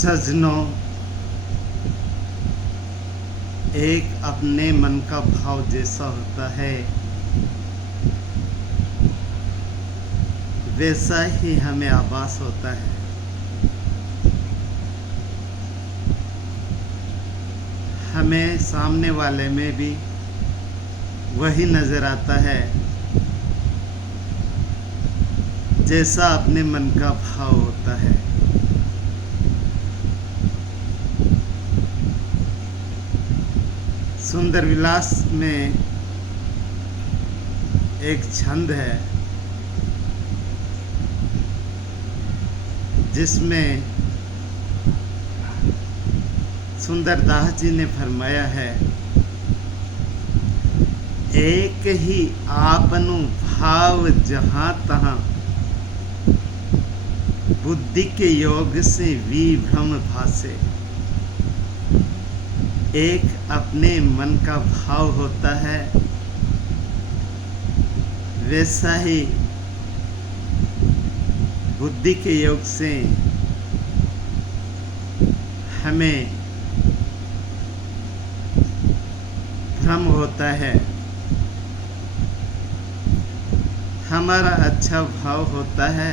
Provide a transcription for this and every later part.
सजनों, एक अपने मन का भाव जैसा होता है वैसा ही हमें आभास होता है। हमें सामने वाले में भी वही नज़र आता है जैसा अपने मन का भाव होता है। सुंदर विलास में एक छंद है जिसमें सुंदरदास जी ने फरमाया है, एक ही आपनु भाव जहाँ तहाँ, बुद्धि के योग से विभ्रम भासे। एक अपने मन का भाव होता है, वैसा ही बुद्धि के योग से हमें भ्रम होता है। हमारा अच्छा भाव होता है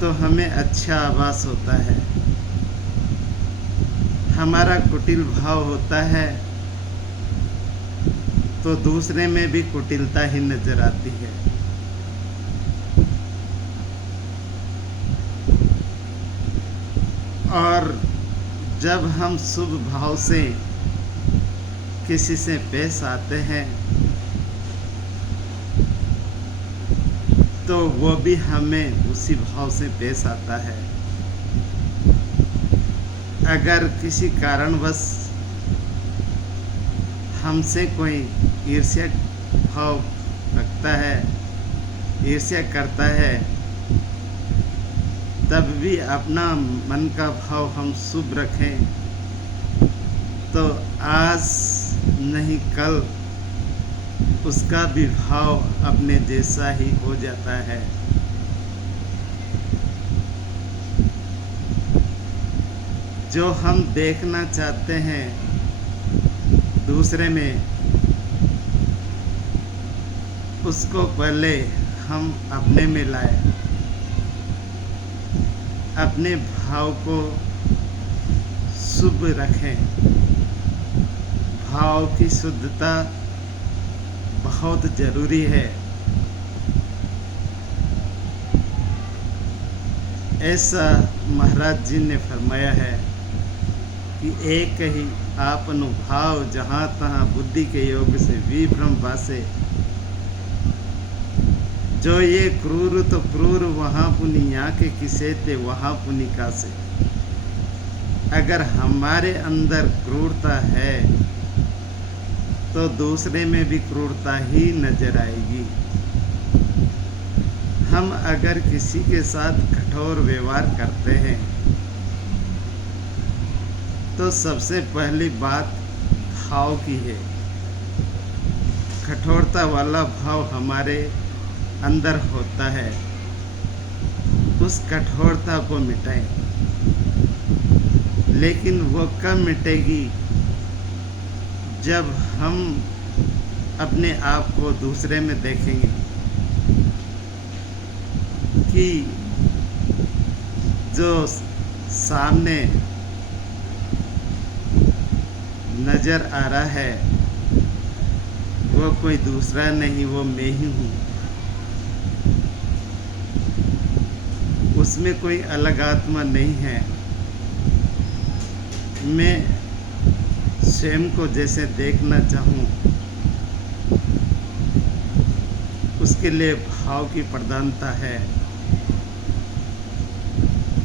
तो हमें अच्छा आभास होता है। हमारा कुटिल भाव होता है तो दूसरे में भी कुटिलता ही नजर आती है। और जब हम शुभ भाव से किसी से पेश आते हैं तो वो भी हमें उसी भाव से पेश आता है। अगर किसी कारणवश हमसे कोई ईर्ष्या भाव रखता है, ईर्ष्या करता है, तब भी अपना मन का भाव हम शुभ रखें तो आज नहीं कल उसका भी भाव अपने जैसा ही हो जाता है। जो हम देखना चाहते हैं दूसरे में, उसको पहले हम अपने में लाए। अपने भाव को शुभ रखें। भाव की शुद्धता बहुत जरूरी है। ऐसा महाराज जी ने फरमाया है कि एक ही आपनु भाव जहाँ तहाँ, बुद्धि के योग से विभ्रम भासे। जो ये क्रूर तो क्रूर वहाँ पुनि आके किसे ते वहाँ पुनि कासे। अगर हमारे अंदर क्रूरता है तो दूसरे में भी क्रूरता ही नजर आएगी। हम अगर किसी के साथ कठोर व्यवहार करते हैं तो सबसे पहली बात भाव की है। कठोरता वाला भाव हमारे अंदर होता है, उस कठोरता को मिटाएं। लेकिन वो कब मिटेगी? जब हम अपने आप को दूसरे में देखेंगे कि जो सामने नज़र आ रहा है वो कोई दूसरा नहीं, वो मैं ही हूँ। उसमें कोई अलग आत्मा नहीं है। मैं स्वयं को जैसे देखना चाहूँ उसके लिए भाव की प्रधानता है।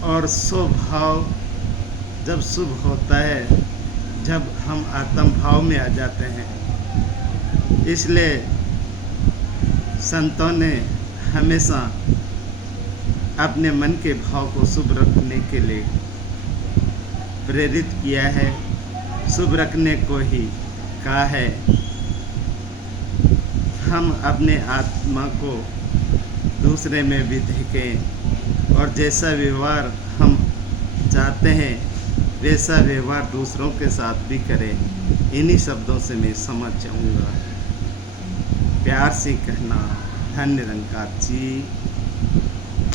और स्वभाव जब शुभ होता है, जब हम आत्म भाव में आ जाते हैं। इसलिए संतों ने हमेशा अपने मन के भाव को शुभ रखने के लिए प्रेरित किया है, शुभ रखने को ही कहा है। हम अपने आत्मा को दूसरे में भी देखें और जैसा व्यवहार हम चाहते हैं वैसा व्यवहार दूसरों के साथ भी करें। इन्हीं शब्दों से मैं समझ जाऊँगा। प्यार से कहना, धन्य निरंकार जी।